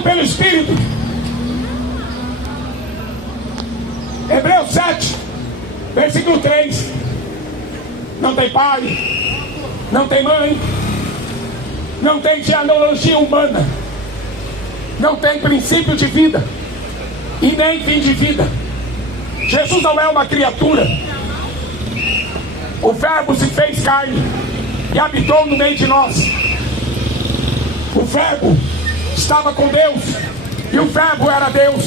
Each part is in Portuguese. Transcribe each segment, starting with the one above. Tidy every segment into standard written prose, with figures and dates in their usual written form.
guiado pelo Espírito. Hebreus 7, versículo 3. Não tem pai, não tem mãe, não tem genealogia humana, não tem princípio de vida e nem fim de vida. Jesus não é uma criatura. O Verbo se fez carne e habitou no meio de nós. O Verbo estava com Deus e o Verbo era Deus.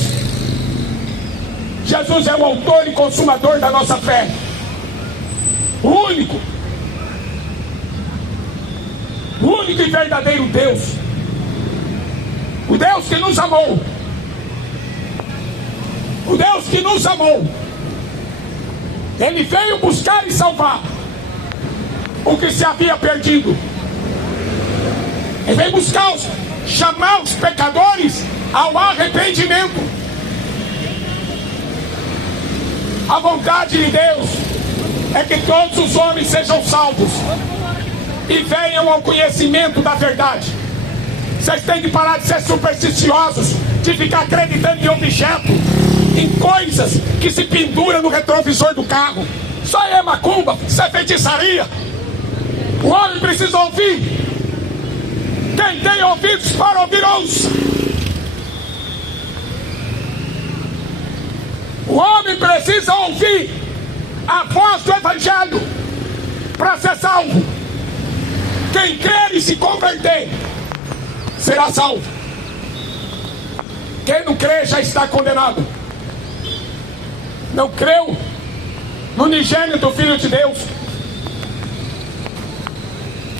Jesus é o autor e consumador da nossa fé. O único e verdadeiro Deus. O Deus que nos amou. O Deus que nos amou. Ele veio buscar e salvar o que se havia perdido. Ele veio buscar chamar os pecadores ao arrependimento. A vontade de Deus é que todos os homens sejam salvos e venham ao conhecimento da verdade. Vocês têm que parar de ser supersticiosos, de ficar acreditando em objeto, em coisas que se penduram no retrovisor do carro. Isso aí é macumba, isso é feitiçaria. O homem precisa ouvir. Quem tem ouvidos para ouvir, ouça. O homem precisa ouvir a voz do Evangelho para ser salvo. Quem quer e se converter será salvo. Quem não crê já está condenado. Não creu no unigênito Filho de Deus.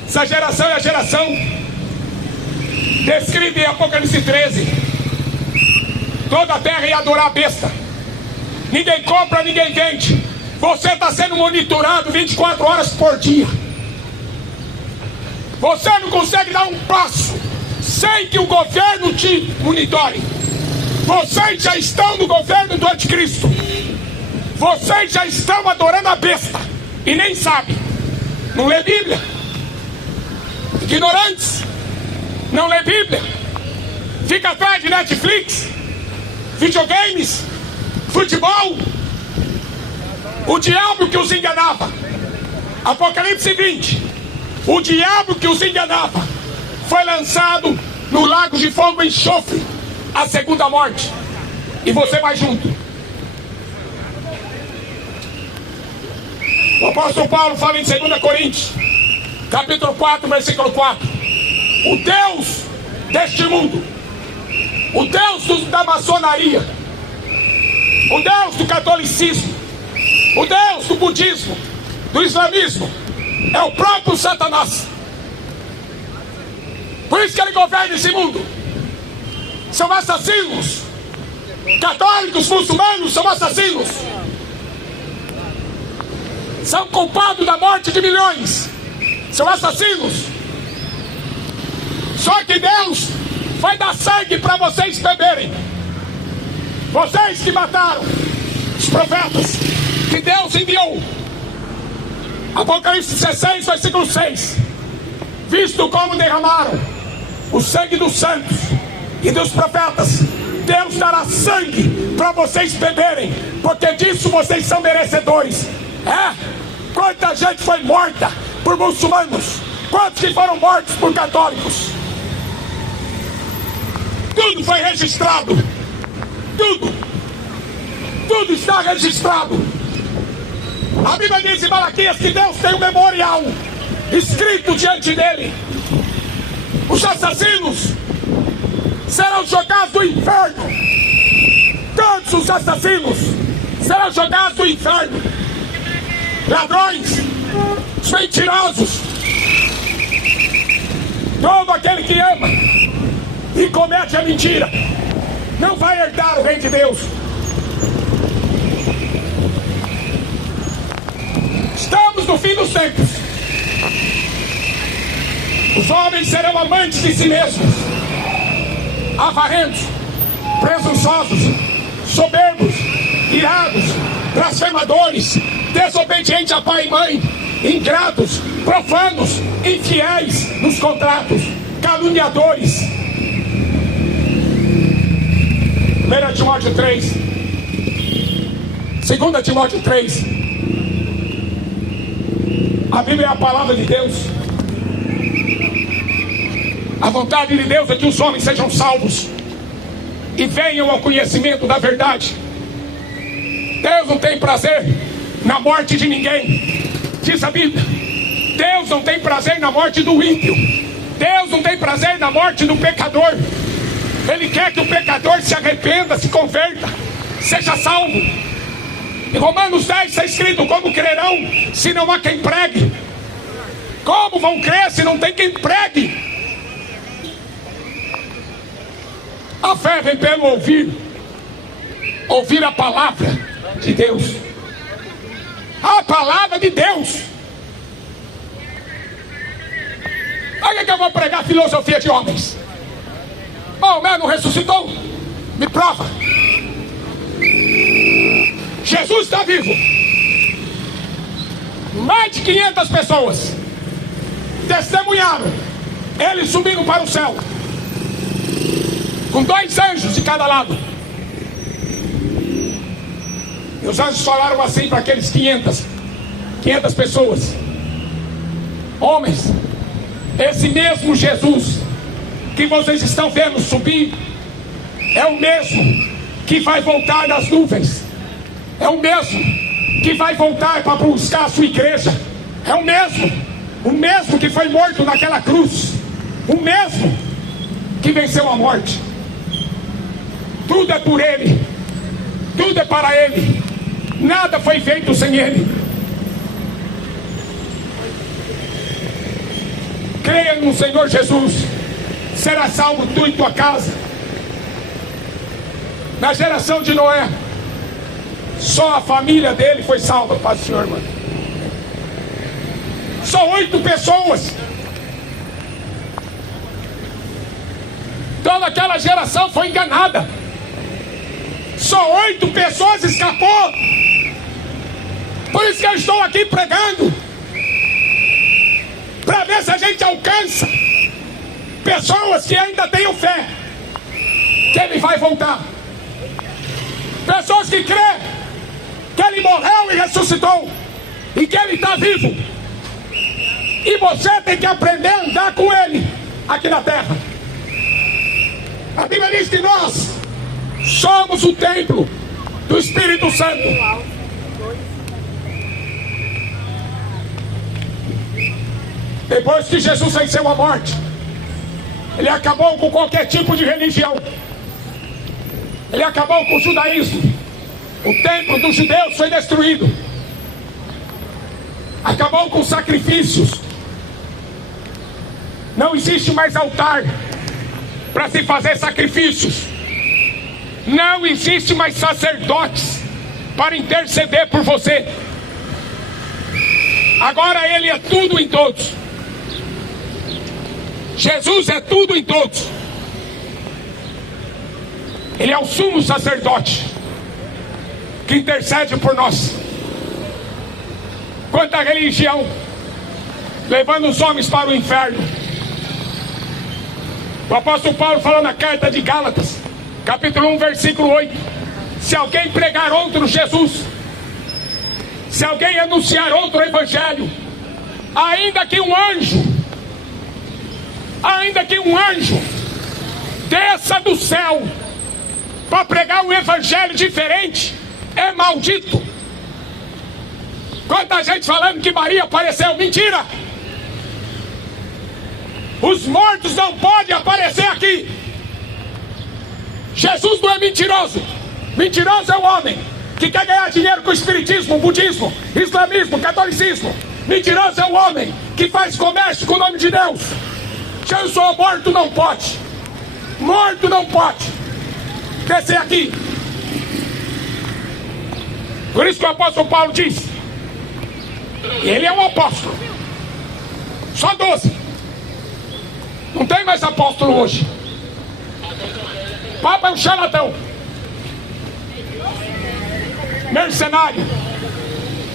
Essa geração é a geração descrita em Apocalipse 13. Toda a terra ia adorar a besta. Ninguém compra, ninguém vende. Você está sendo monitorado 24 horas por dia. Você não consegue dar um passo sem que o governo te monitore. Vocês já estão no governo do anticristo. Vocês já estão adorando a besta e nem sabem. Não lê Bíblia. Ignorantes. Não lê Bíblia. Fica atrás de Netflix, videogames, futebol. O diabo que os enganava. Apocalipse 20. O diabo que os enganava foi lançado no lago de fogo e enxofre, a segunda morte. E você vai junto. O apóstolo Paulo fala em 2 Coríntios, capítulo 4, versículo 4. O Deus deste mundo, o Deus da maçonaria, o Deus do catolicismo, o Deus do budismo, do islamismo, é o próprio Satanás. Por isso que ele governa esse mundo. São assassinos. Católicos, muçulmanos são assassinos. São culpados da morte de milhões. São assassinos. Só que Deus vai dar sangue para vocês beberem. Vocês que mataram os profetas que Deus enviou. Apocalipse 16, versículo 6. Visto como derramaram o sangue dos santos e dos profetas, Deus dará sangue para vocês beberem, porque disso vocês são merecedores. Quanta gente foi morta por muçulmanos? Quantos que foram mortos por católicos? Tudo foi registrado. Tudo está registrado. A Bíblia diz em Malaquias que Deus tem um memorial escrito diante dele. Os assassinos serão jogados no inferno. Todos os assassinos serão jogados no inferno. Ladrões, os mentirosos, todo aquele que ama e comete a mentira não vai herdar o reino de Deus. Estamos no fim dos tempos. Os homens serão amantes de si mesmos, avarentos, presunçosos, soberbos, irados, blasfemadores, desobedientes a pai e mãe, ingratos, profanos, infiéis nos contratos, caluniadores, 1 Timóteo 3. 2 Timóteo 3. A Bíblia é a palavra de Deus. A vontade de Deus é que os homens sejam salvos e venham ao conhecimento da verdade. Deus não tem prazer na morte de ninguém. Diz a Bíblia: Deus não tem prazer na morte do ímpio. Deus não tem prazer na morte do pecador. Ele quer que o pecador se arrependa, se converta, seja salvo. Em Romanos 10 está escrito: como crerão se não há quem pregue? Como vão crer se não tem quem pregue? A fé vem pelo ouvir a palavra de Deus. A palavra de Deus. Olha que eu vou pregar filosofia de homens. Maomé não ressuscitou? Me prova. Jesus está vivo. Mais de 500 pessoas testemunharam ele subindo para o céu, com 2 anjos de cada lado. E os anjos falaram assim para aqueles 500 pessoas: homens, esse mesmo Jesus que vocês estão vendo subir é o mesmo que vai voltar nas nuvens. É o mesmo que vai voltar para buscar a sua igreja. É o mesmo que foi morto naquela cruz, o mesmo que venceu a morte. Tudo é por Ele, tudo é para Ele, nada foi feito sem Ele. Creia no Senhor Jesus, será salvo tu e tua casa. Na geração de Noé, só a família dele foi salva. Paz do Senhor, mano. Só 8 pessoas. Toda aquela geração foi enganada. Só 8 pessoas escapou. Por isso que eu estou aqui pregando, para ver se a gente alcança pessoas que ainda tenham fé que Ele vai voltar. Pessoas que crêem que Ele morreu e ressuscitou e que Ele está vivo. E você tem que aprender a andar com Ele aqui na terra. A Bíblia diz que nós somos o templo do Espírito Santo. Depois que Jesus venceu a morte, Ele acabou com qualquer tipo de religião. Ele acabou com o judaísmo. O templo dos judeus foi destruído. Acabou com sacrifícios. Não existe mais altar para se fazer sacrifícios. Não existe mais sacerdotes para interceder por você. Agora Ele é tudo em todos. Jesus é tudo em todos. Ele é o sumo sacerdote que intercede por nós. Quanto à religião, levando os homens para o inferno, o apóstolo Paulo falou na carta de Gálatas, capítulo 1, versículo 8: se alguém pregar outro Jesus, se alguém anunciar outro evangelho, ainda que um anjo desça do céu para pregar um evangelho diferente, é maldito. Quanta gente falando que Maria apareceu, mentira! Os mortos não podem aparecer aqui. Jesus não é mentiroso. Mentiroso é o homem que quer ganhar dinheiro com o espiritismo, budismo, islamismo, catolicismo. Mentiroso é o homem que faz comércio com o nome de Deus. Jesus, morto não pode. Morto não pode descer aqui. Por isso que o apóstolo Paulo diz, ele é um apóstolo, só 12. Não tem mais apóstolo hoje. Papa é um charlatão, mercenário,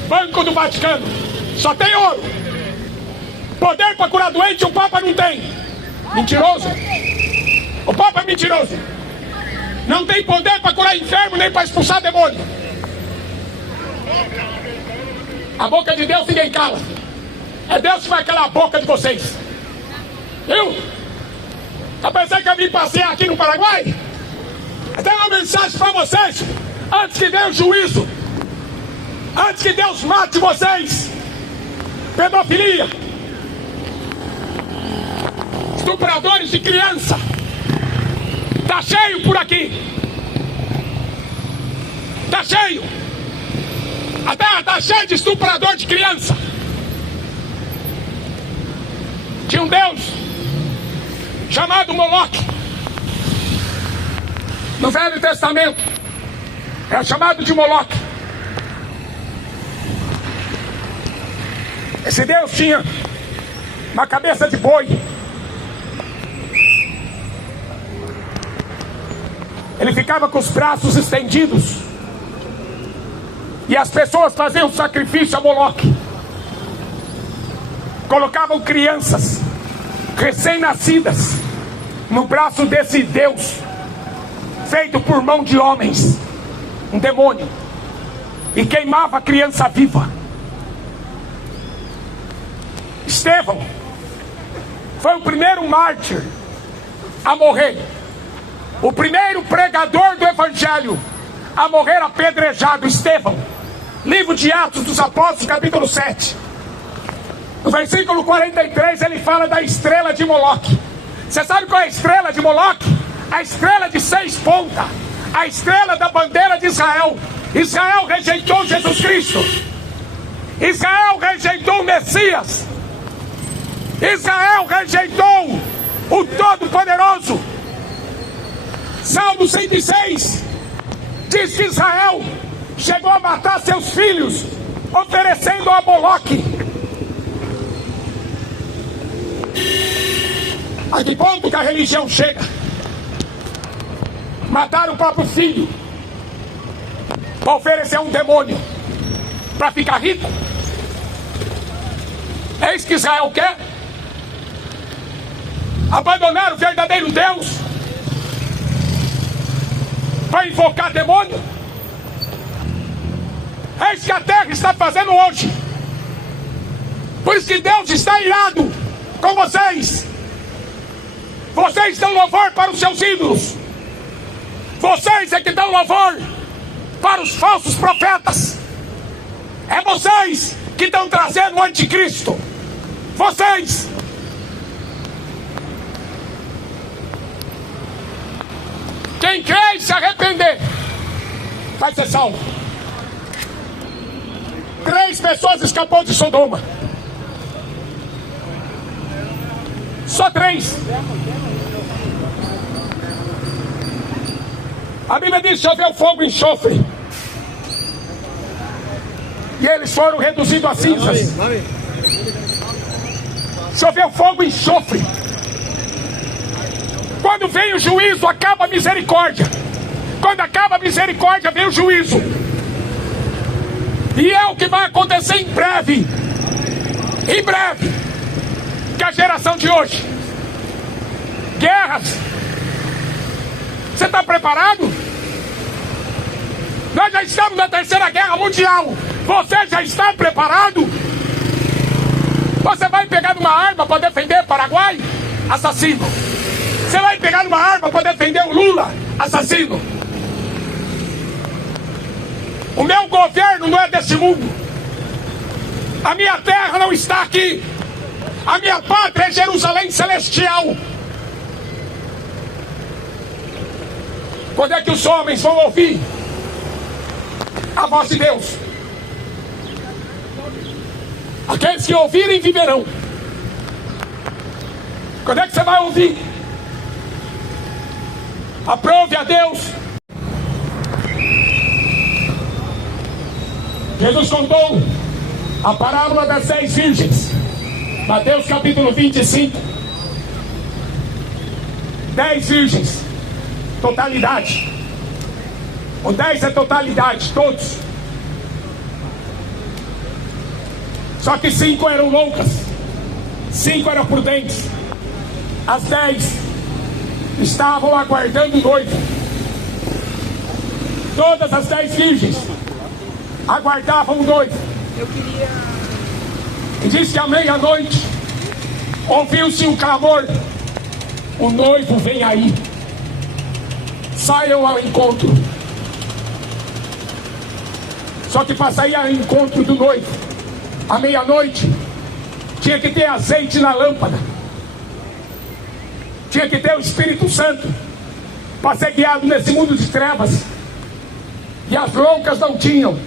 Banco do Vaticano, só tem ouro. Poder para curar doente o Papa não tem. Mentiroso. O Papa é mentiroso. não tem poder para curar enfermo, nem para expulsar demônio. A boca de Deus ninguém cala. É Deus que vai calar a boca de vocês. Viu? Tá pensando que eu vim passear aqui no Paraguai? Eu tenho uma mensagem para vocês. Antes que venha o juízo, antes que Deus mate vocês, pedofilia, estupradores de criança, tá cheio por aqui. Tá cheio. A terra tá cheia de estuprador de criança. Tinha um Deus chamado Moloque no Velho Testamento. É chamado de Moloque. Esse Deus tinha uma cabeça de boi. Ele ficava com os braços estendidos. E as pessoas faziam sacrifício a Moloque. Colocavam crianças recém-nascidas no braço desse Deus, feito por mão de homens, um demônio, e queimava a criança viva. Estevão foi o primeiro mártir a morrer, o primeiro pregador do evangelho a morrer apedrejado. Estevão, livro de Atos dos Apóstolos, capítulo 7, no versículo 43, ele fala da estrela de Moloque. Você sabe qual é a estrela de Moloque? A estrela de 6 pontas, a estrela da bandeira de Israel. Israel rejeitou Jesus Cristo. Israel rejeitou o Messias. Israel rejeitou o Todo-Poderoso. Salmo 106 diz que Israel chegou a matar seus filhos, oferecendo a Moloque. A que ponto que a religião chega? Mataram o próprio filho para oferecer um demônio, para ficar rico. É isso que Israel quer? Abandonar o verdadeiro Deus para invocar demônio? É isso que a terra está fazendo hoje. Por isso que Deus está irado com vocês. Vocês dão louvor para os seus ídolos. Vocês é que dão louvor para os falsos profetas. É vocês que estão trazendo o anticristo. Vocês. Quem quer e se arrepender vai ser salvo. 3 pessoas escapou de Sodoma. Só 3. A Bíblia diz que choveu fogo e enxofre, e eles foram reduzidos a cinzas. Choveu fogo e enxofre. Quando vem o juízo, acaba a misericórdia. Quando acaba a misericórdia, vem o juízo. E é o que vai acontecer em breve. Em breve. Que a geração de hoje. Guerras. Você está preparado? Nós já estamos na 3ª Guerra Mundial. Você já está preparado? Você vai pegar uma arma para defender o Paraguai? Assassino. Você vai pegar uma arma para defender o Lula? Assassino. O meu governo não é desse mundo. A minha terra não está aqui. A minha pátria é Jerusalém Celestial. Quando é que os homens vão ouvir a voz de Deus? Aqueles que ouvirem viverão. Quando é que você vai ouvir? Aprove a Deus. Jesus contou a parábola das 10 virgens. Mateus capítulo 25. 10 virgens. Totalidade. O 10 é totalidade, todos. Só que 5 eram loucas, 5 eram prudentes. As 10 estavam aguardando o noivo. Todas as 10 virgens aguardavam o noivo. E diz que à meia-noite ouviu-se um clamor: o noivo vem aí, saiam ao encontro. Só que para sair ao encontro do noivo, à meia-noite, tinha que ter azeite na lâmpada, tinha que ter o Espírito Santo para ser guiado nesse mundo de trevas. E as loucas não tinham.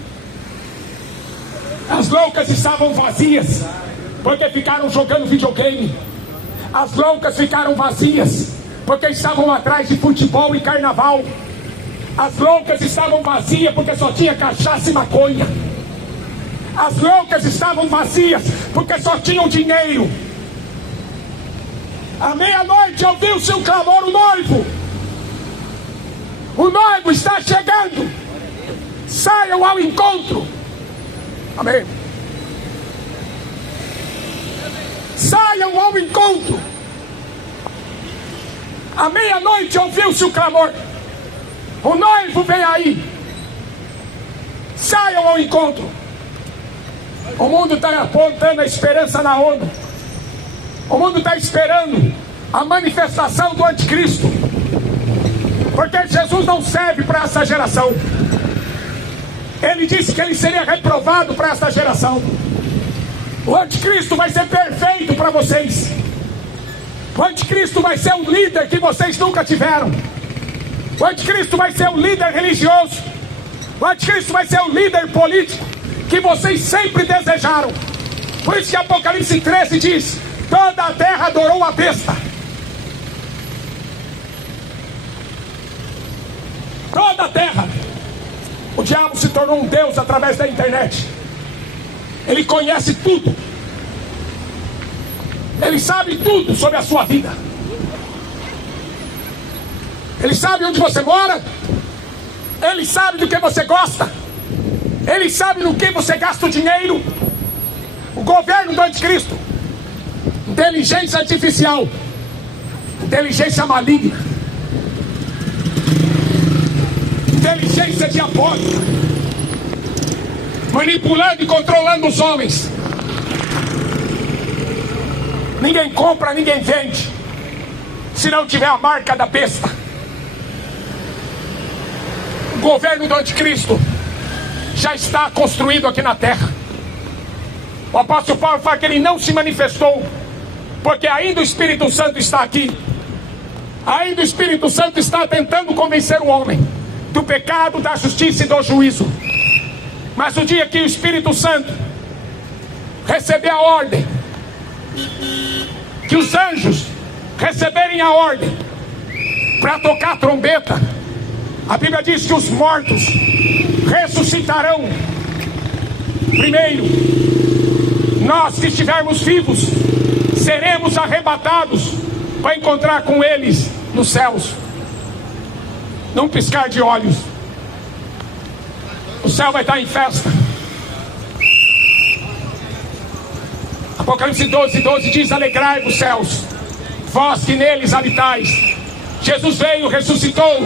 As loucas estavam vazias, porque ficaram jogando videogame. As loucas ficaram vazias, porque estavam atrás de futebol e carnaval. As loucas estavam vazias, porque só tinha cachaça e maconha. As loucas estavam vazias, porque só tinham dinheiro. À meia-noite ouviu-se um clamor: o noivo! O noivo está chegando! Saiam ao encontro! Amém. Saiam ao encontro. À meia-noite ouviu-se o clamor: o noivo vem aí. Saiam ao encontro. O mundo está apontando a esperança na ONU. O mundo está esperando a manifestação do anticristo, porque Jesus não serve para essa geração. Ele disse que ele seria reprovado para esta geração. O anticristo vai ser perfeito para vocês. O anticristo vai ser um líder que vocês nunca tiveram. O anticristo vai ser um líder religioso. O anticristo vai ser um líder político que vocês sempre desejaram. Por isso que Apocalipse 13 diz: toda a terra adorou a besta. Toda a terra. O diabo se tornou um Deus através da internet. Ele conhece tudo. Ele sabe tudo sobre a sua vida. Ele sabe onde você mora. Ele sabe do que você gosta. Ele sabe no que você gasta o dinheiro. O governo do anticristo, inteligência artificial, inteligência maligna, inteligência diabólica, manipulando e controlando os homens. Ninguém compra, ninguém vende se não tiver a marca da besta. O governo do anticristo já está construído aqui na terra. O apóstolo Paulo fala que ele não se manifestou porque ainda o Espírito Santo está aqui. Ainda o Espírito Santo está tentando convencer o homem do pecado, da justiça e do juízo. Mas o dia que o Espírito Santo receber a ordem, que os anjos receberem a ordem para tocar a trombeta, a Bíblia diz que os mortos ressuscitarão primeiro. Nós que estivermos vivos seremos arrebatados para encontrar com eles nos céus. Num piscar de olhos, o céu vai estar em festa. Apocalipse 12:12 diz: alegrai-vos céus, vós que neles habitais. Jesus veio, ressuscitou,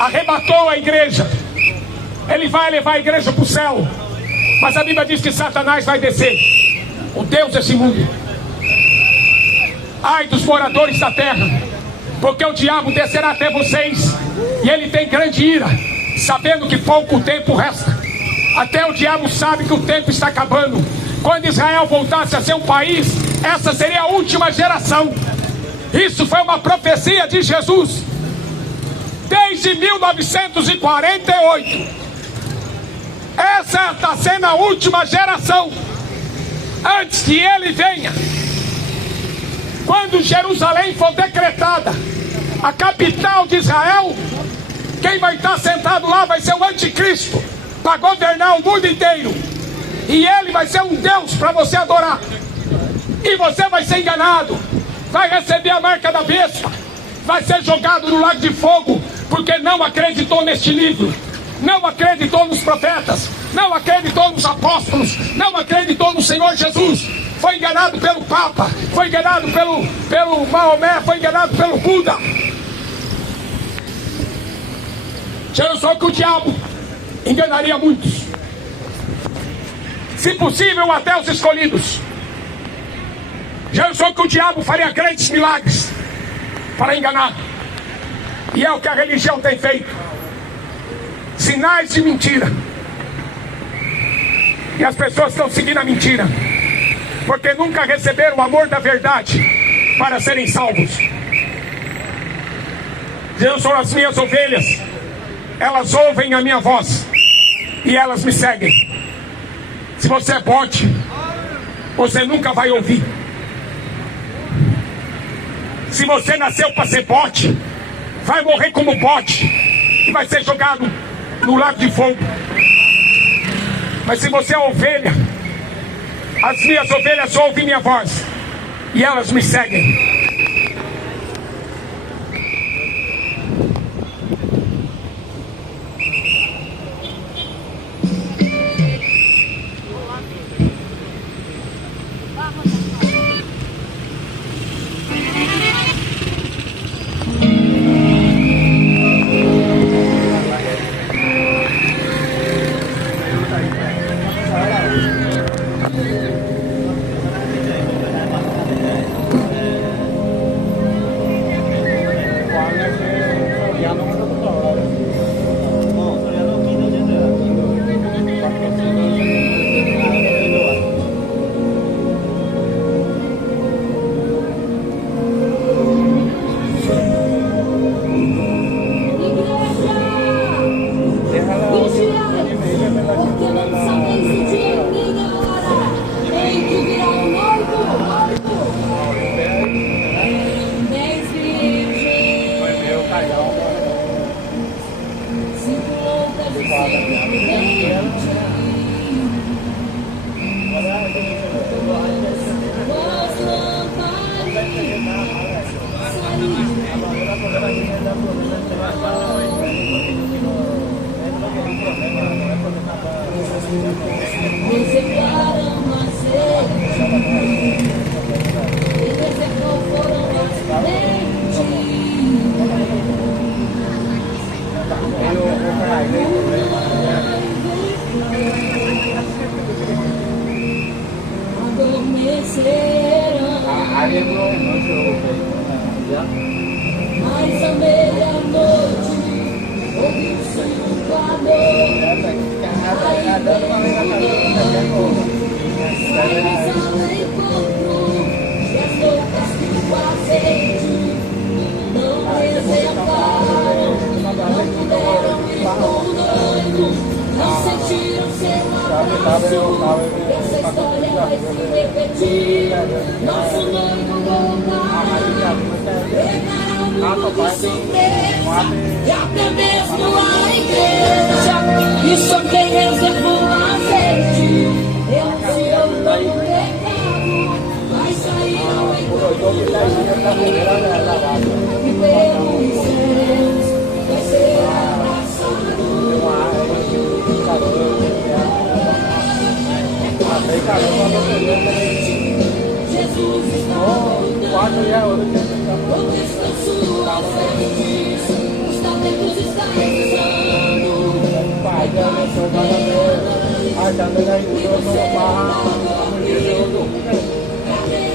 arrebatou a igreja. Ele vai levar a igreja para o céu. Mas a Bíblia diz que Satanás vai descer, o Deus desse mundo. Ai dos moradores da terra, porque o diabo descerá até vocês, e ele tem grande ira, sabendo que pouco tempo resta. Até o diabo sabe que o tempo está acabando. Quando Israel voltasse a ser um país, essa seria a última geração. Isso foi uma profecia de Jesus desde 1948. Essa está sendo a última geração antes que ele venha. Quando Jerusalém for decretada a capital de Israel, quem vai estar sentado lá vai ser o anticristo, para governar o mundo inteiro. E ele vai ser um Deus para você adorar. E você vai ser enganado, vai receber a marca da besta, vai ser jogado no lago de fogo, porque não acreditou neste livro, não acreditou nos profetas, não acreditou nos apóstolos, não acreditou no Senhor Jesus. Foi enganado pelo Papa, foi enganado pelo Maomé, foi enganado pelo Buda. Já só que o diabo enganaria muitos. Se possível, até os escolhidos. Já só que o diabo faria grandes milagres para enganar. E é o que a religião tem feito. Sinais de mentira. E as pessoas estão seguindo a mentira, porque nunca receberam o amor da verdade para serem salvos. Deus são as minhas ovelhas. Elas ouvem a minha voz e elas me seguem. Se você é bote, você nunca vai ouvir. Se você nasceu para ser bote, vai morrer como bote e vai ser jogado no lago de fogo. Mas se você é ovelha, as minhas ovelhas ouvem minha voz e elas me seguem. Mas à meia-noite ouvi o sonho do clamor. Aí encontrou e as loucas com azeite não reservaram, não puderam ir com o noivo, não sentiram seu abraço. E essa história vai se repetir. Nosso noivo voltará, pegará o mundo de surpresa e até mesmo a igreja. E só quem reservou azeite renunciou todo pecado, vai sair ao encontro e pelos céus vai ser abraçado. Jesus está voltando, onde estão suas vestes? Os talentos estão rezando, e você está dormindo, cabelo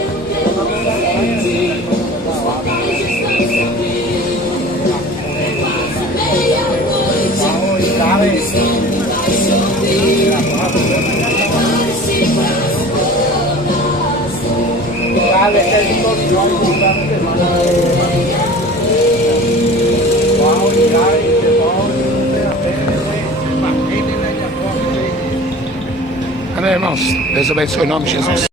pelo leite, sua paz está sorrindo, é quase meia-noite, o som vai chover, prepare-se para as Amém, irmãos. Deus abençoe em nome de Jesus.